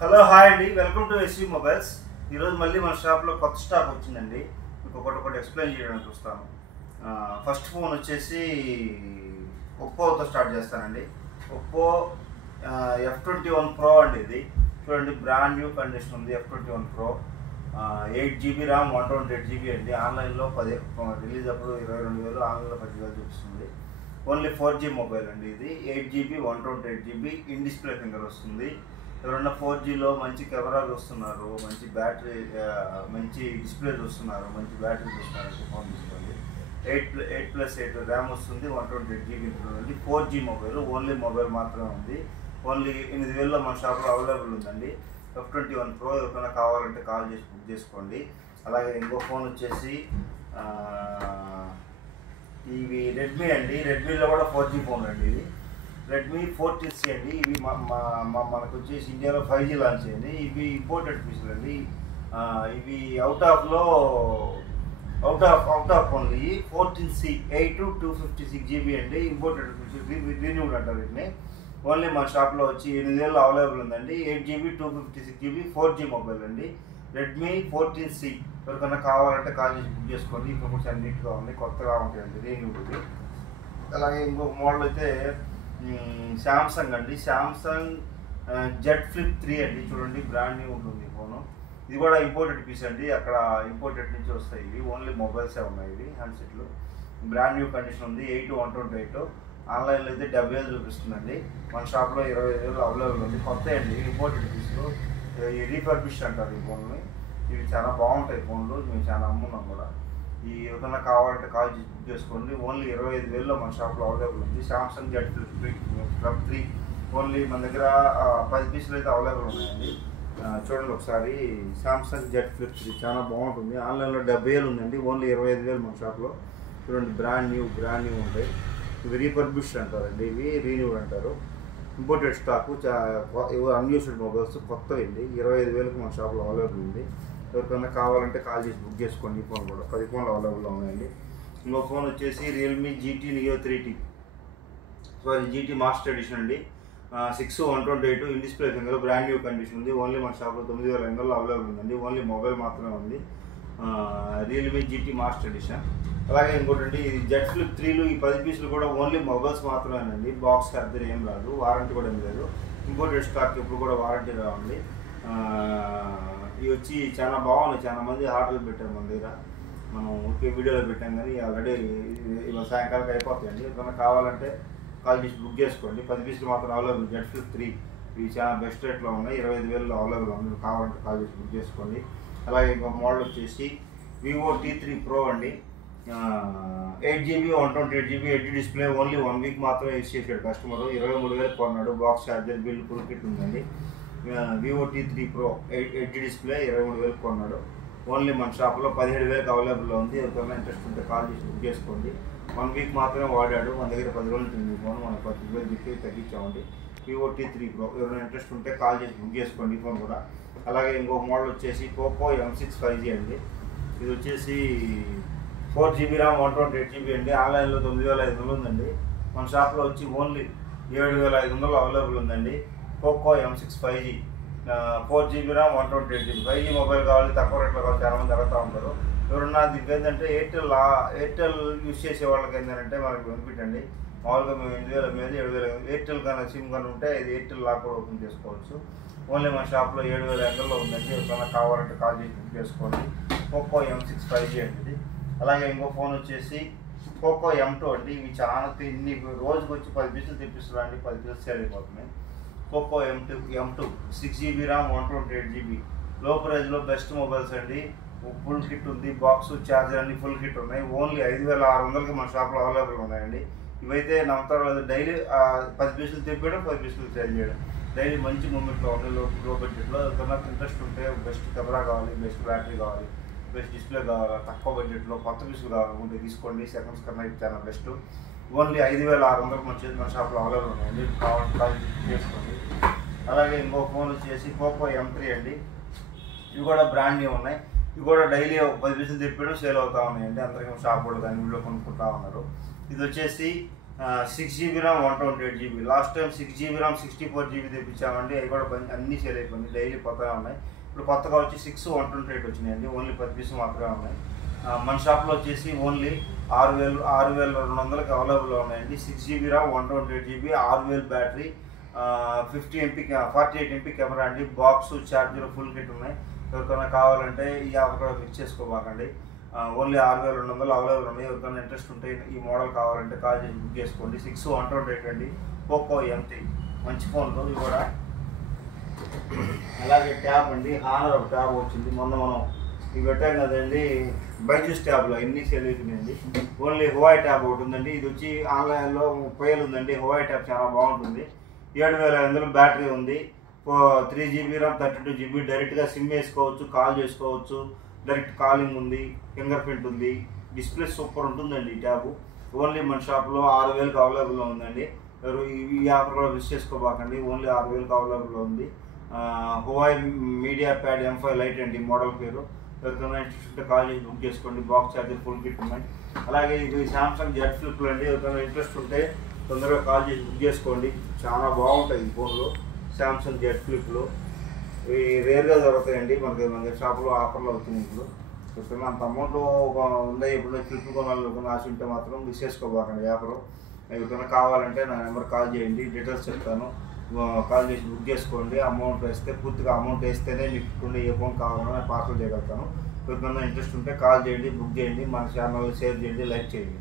Hello hi అండి, welcome to SV mobiles. ఈరోజు మళ్ళీ మన షాప్లో కొత్త స్టాక్ వచ్చిందండి. మీకు ఒకటి ఎక్స్ప్లెయిన్ చేయడానికి చూస్తాను. ఫస్ట్ ఫోన్ వచ్చేసి ఒప్పోతో స్టార్ట్ చేస్తానండి. ఒప్పో F21 Pro అండి. ఇది చూడండి, బ్రాండ్ న్యూ కండిషన్ ఉంది. F21 Pro 8GB RAM 128GB అండి. ఆన్లైన్లో 10 రిలీజ్ అప్పుడు 22,000, ఆన్లైన్లో 10,000 చూపిస్తుంది. ఓన్లీ 4G మొబైల్ అండి. ఇది 8GB 128GB in display finger వస్తుంది. ఎవరన్నా 4Gలో మంచి కెమెరా చూస్తున్నారు, మంచి బ్యాటరీ, మంచి డిస్ప్లే చూస్తున్నారు, మంచి బ్యాటరీ చూస్తున్నారు, ఫోన్ తీసుకోండి. 8+8 ర్యామ్ వస్తుంది, 128GB ఉంటుంది. 4G మొబైల్, ఓన్లీ మొబైల్ మాత్రమే ఉంది. ఓన్లీ 8,000లో మన షాప్లో అవైలబుల్ ఉందండి. F21 Pro ఎవరికైనా కావాలంటే కాల్ చేసి బుక్ చేసుకోండి. అలాగే ఇంకో ఫోన్ వచ్చేసి ఇవి రెడ్మీ అండి. రెడ్మీలో కూడా 4G ఫోన్ అండి. ఇది రెడ్మీ 14C అండి. ఇవి మనకు వచ్చేసి ఇండియాలో 5G లాంచ్ అయింది. ఇవి ఇంపోర్టెడ్ పీసులు అండి. ఇవి out of only 14C 256GB అండి. ఇంపోర్టెడ్ పీసులు, రీన్యూడ్ అంటారు వీటిని. ఓన్లీ మన షాప్లో వచ్చి 8,000 అవైలబుల్ ఉందండి. 8GB 256GB 4G మొబైల్ అండి. రెడ్మీ 14C ఎవరికైనా కావాలంటే కాల్ చేసి బుక్ చేసుకోండి. ఇప్పుడు కొంచెం నీట్గా ఉంది, కొత్తగా ఉంటాయండి, రీన్యూడ్ ఇది. అలాగే ఇంకొక మోడల్ అయితే శాంసంగ్ అండి. శాంసంగ్ Z Flip 3 అండి. చూడండి, బ్రాండ్ న్యూ ఉంటుంది ఫోను. ఇది కూడా ఇంపోర్టెడ్ పీస్ అండి. అక్కడ ఇంపోర్టెడ్ నుంచి వస్తాయి. ఇవి ఓన్లీ మొబైల్సే ఉన్నాయి. ఇవి హ్యాండ్సెట్లు బ్రాండ్ న్యూ కండిషన్ ఉంది. 8/128. ఆన్లైన్లో అయితే 70,000 చూపిస్తుందండి. మన షాప్లో 25,000 అవైలబుల్ ఉంది. కొత్త అండి, ఇంపోర్టెడ్ పీసులు. ఈ రీఫర్బిష్ అంటారు ఈ ఫోన్ని. ఇవి చాలా బాగుంటాయి ఫోన్లు, మేము చాలా అమ్మున్నాం కూడా. ఈ ఎవరైనా కావాలంటే కాల్ చేసి బుక్ చేసుకోండి. ఓన్లీ 25,000లో మన షాప్లో అవైలబుల్ ఉంది. శాంసంగ్ Z Flip 3 ఓన్లీ మన దగ్గర 10 పీసులు అయితే అవైలబుల్ ఉన్నాయండి. చూడండి ఒకసారి, శాంసంగ్ Z Flip 3 చాలా బాగుంటుంది. ఆన్లైన్లో 70,000 ఉందండి. ఓన్లీ 25,000 మన షాప్లో. చూడండి, బ్రాండ్ న్యూ ఉంటాయి. ఇవి రీఫర్బిష్ అంటారండి, ఇవి రీన్యూడ్ అంటారు. ఇంపోర్టెడ్ స్టాకు, అన్యూస్డ్ మొబైల్స్ కొత్తవి అండి. 25,000కి మన షాప్లో అవైలబుల్ ఉంది. ఎవరికైనా కావాలంటే కాల్ చేసి బుక్ చేసుకోండి. ఈ ఫోన్ కూడా 10 ఫోన్లు అవైలబుల్లో ఉన్నాయండి. ఇంకో ఫోన్ వచ్చేసి Realme GT Neo 3T. So అది GT మాస్టర్ ఎడిషన్ అండి. 6/128 in display finger, brand new condition ఉంది. ఓన్లీ మన షాప్లో 9,500లో అవైలబుల్ ఉందండి. ఓన్లీ మొబైల్ మాత్రమే ఉంది. Realme GT master edition. అలాగే ఇంకోటి ఇది Z Flip 3లు, ఈ 10 పీసులు కూడా ఓన్లీ మొబైల్స్ మాత్రమేనండి. బాక్స్ అద్దరు ఏం రాదు, వారంటీ కూడా ఏం లేదు. ఇంపోర్టెడ్ స్టాక్ ఎప్పుడు కూడా వారంటీ రావండి. ఇవి వచ్చి చాలా బాగున్నాయి. చాలా మంది ఆర్డర్లు పెట్టారు మన దగ్గర. మనం ఒకే వీడియోలో పెట్టాం, కానీ ఆల్రెడీ ఇవాళ సాయంకాలం అయిపోతాయండి. ఏమైనా కావాలంటే కాల్ చేసి బుక్ చేసుకోండి. 10 పీసులు మాత్రం అవైలబుల్. Z Flip 3 ఇవి చాలా బెస్ట్ రేట్లో ఉన్నాయి. 25,000లో అవైలబుల్ ఉంది. కావాలంటే కాల్ చేసి బుక్ చేసుకోండి. అలాగే ఇంకొక మోడల్ వచ్చేసి Vivo T3 Pro అండి. 8GB 128GB HD display. Only 1 week మాత్రమే యూజ్ చేసాడు కస్టమర్. 23,000 కొన్నాడు. Box charger, bill, full kit ఉందండి. Vivo T3 Pro 8 డిస్ప్లే 23,000 కొన్నాడు. ఓన్లీ మన షాప్లో 17,000కి అవైలబుల్లో ఉంది. ఎవరికైనా ఇంట్రెస్ట్ ఉంటే కాల్ చేసి బుక్ చేసుకోండి. 1 వీక్ మాత్రమే వాడాడు. మన దగ్గర 10 రోజులు తింది ఫోన్. మనం 10,000 చెప్పి తగ్గించామండి. Vivo T3 Pro ఎవరైనా ఇంట్రెస్ట్ ఉంటే కాల్ చేసి బుక్ చేసుకోండి ఈ ఫోన్ కూడా. అలాగే ఇంకో మోడల్ వచ్చేసి Poco M6 5G అండి. ఇది వచ్చేసి 4GB ర్యామ్ 128GB అండి. ఆన్లైన్లో 9,500 ఉందండి. మన షాప్లో వచ్చి ఓన్లీ 7,500 అవైలబుల్ ఉందండి. Poco M6 5G 4GB RAM 128GB 5G mobile కావాలి, తక్కువ రేట్లో కావాలి, చాలామంది అడుగుతూ ఉంటారు. ఎవరన్నా దీనికి ఏంటంటే ఎయిర్టెల్ యూజ్ చేసే వాళ్ళకి ఏంటంటే మనకి బెనిఫిట్ అండి. మామూలుగా మేము 8,000 మీద 7,000 ఎయిర్టెల్ కానీ సిమ్ కానీ ఉంటే ఇది ఎయిర్టెల్ లాక్ కూడా ఓపెన్ చేసుకోవచ్చు. ఓన్లీ మన షాప్లో 7,500లో ఉందండి. ఎవరికైనా కావాలంటే కాల్ చేసి బుక్ చేసుకోండి. Poco M6 5G అండి. అలాగే ఇంకో ఫోన్ వచ్చేసి Poco M2 అండి. ఇవి చాలా రోజుకి వచ్చి 10 పీసులు తెప్పిస్తున్నారండి. 10 పీసులు సేల్ అయిపోతున్నాయి. Poco M2 6GB RAM 128GB లో ప్రైజ్లో బెస్ట్ మొబైల్స్ అండి. ఫుల్ కిట్ ఉంది. బాక్స్, ఛార్జర్ అన్ని ఫుల్ కిట్ ఉన్నాయి. ఓన్లీ 5,600కి మన షాప్లో అవైలబుల్ ఉన్నాయండి. ఇవైతే నమ్ముతారు లేదు, డైలీ 10 పీసులు తెప్పేయడం, 10 పీసులు సేల్ చేయడం. డైలీ మంచి మూమెంట్లో ఉంది. లో బడ్జెట్లో ఎవరికైనా ఇంట్రెస్ట్ ఉంటే బెస్ట్ కెమెరా కావాలి, బెస్ట్ బ్యాటరీ కావాలి, బెస్ట్ డిస్ప్లే కావాలి, తక్కువ బడ్జెట్లో కొత్త పీసులు కావాలనుకుంటే తీసుకోండి. సెకండ్స్ కన్నా ఇది చాలా బెస్ట్. ఓన్లీ 5,600 మన షాప్లో అవైలబుల్ ఉన్నాయండి. కావాలంటే కాల్ చేసుకోండి. అలాగే ఇంకో ఫోన్ వచ్చేసి Poco M3 అండి. ఇవి కూడా బ్రాండ్ న్యూ ఉన్నాయి. ఇవి కూడా డైలీ 10 పీసులు తెప్పడం సేల్ అవుతూ ఉన్నాయండి. అందరికీ షాప్ కూడా దాని వీడియో కొనుక్కుంటా ఉన్నారు. ఇది వచ్చేసి 6GB RAM 128GB. Last time 6GB RAM 64GB తెప్పించామండి, అవి కూడా అన్నీ సేల్ అయిపోయింది, డైలీ కొత్తగా ఉన్నాయి. ఇప్పుడు కొత్తగా వచ్చి 6 128 వచ్చినాయండి, ఓన్లీ 10 పీసులు మాత్రమే ఉన్నాయి. మన షాప్లో వచ్చేసి ఓన్లీ 6,200కి అవైలబుల్లో ఉన్నాయండి. 6GB RAM 128GB, 6000 battery, 48 MP camera అండి, బాక్స్ ఛార్జర్ ఫుల్ కిట్ ఉన్నాయి. ఎవరికైనా కావాలంటే ఈ ఆఫర్ కూడా ఫిక్స్ చేసుకోబాకండి. ఓన్లీ 6,200 అవైలబుల్ ఉన్నాయి. ఎవరికైనా ఇంట్రెస్ట్ ఉంటే ఈ మోడల్ కావాలంటే కాల్ చేసి బుక్ చేసుకోండి. 6 128 అండి, పోకో M3 మంచి ఫోన్లు ఇవి కూడా. అలాగే ట్యాబ్ అండి, హానర్ ఒక ట్యాబ్ వచ్చింది, మొన్న మనం ఇవి పెట్టాం కదండి, బైజూస్ ట్యాబ్లో ఎన్ని సేల్ అవుతున్నాయండి. ఓన్లీ హువాయ్ ట్యాబ్ ఒకటి ఉందండి, ఇది వచ్చి ఆన్లైన్లో 30,000 ఉందండి. హువాయ్ ట్యాబ్ చాలా బాగుంటుంది, 7,500 బ్యాటరీ ఉంది, 3GB RAM 32GB, డైరెక్ట్గా సిమ్ వేసుకోవచ్చు, కాల్ చేసుకోవచ్చు, డైరెక్ట్ కాలింగ్ ఉంది, ఫింగర్ ప్రింట్ ఉంది, డిస్ప్లే సూపర్ ఉంటుందండి ఈ ట్యాబ్. ఓన్లీ మన షాప్లో 6,000కి అవైలబుల్లో ఉందండి. ఈ ఆఫర్ కూడా మిస్ చేసుకోబాకండి, ఓన్లీ 6,000కి అవైలబుల్లో ఉంది. Huawei media pad M5 light అండి మోడల్ పేరు. ఎవరికైనా ఇంట్రెస్ట్ ఉంటే కాల్ చేసి బుక్ చేసుకోండి, బాక్స్ ఛార్జర్ ఫుల్ కిట్ ఉన్నాయి. అలాగే ఇది సామ్సంగ్ జెడ్ ఫ్లిప్లు అండి, ఎవరికైనా ఇంట్రెస్ట్ ఉంటే తొందరగా కాల్ చేసి బుక్ చేసుకోండి, చాలా బాగుంటాయి ఈ ఫోన్లు. సామ్సంగ్ జెడ్ ఫ్లిప్లు ఇవి రేర్గా దొరుకుతాయండి, మన షాపులో ఆఫర్లు అవుతుంది. ఇప్పుడు అంత అమౌంట్ ఉందా, ఇప్పుడు ఫ్లిప్ కొనాలని ఆశ ఉంటే మాత్రం మిస్ చేసుకోబాకండి ఆఫర్. ఎవరికైనా కావాలంటే నా నెంబర్ కాల్ చేయండి, డీటెయిల్స్ చెప్తాను, కాల్ చేసి బుక్ చేసుకోండి. అమౌంట్ వేస్తే పూర్తిగా అమౌంట్ వేస్తేనే మీకు ఏ ఫోన్ కావాలన్నా పార్సల్ చేయగలుగుతాను. ఎవరికైనా ఇంట్రెస్ట్ ఉంటే కాల్ చేయండి, బుక్ చేయండి, మన ఛానల్ షేర్ చేయండి, లైక్ చేయండి.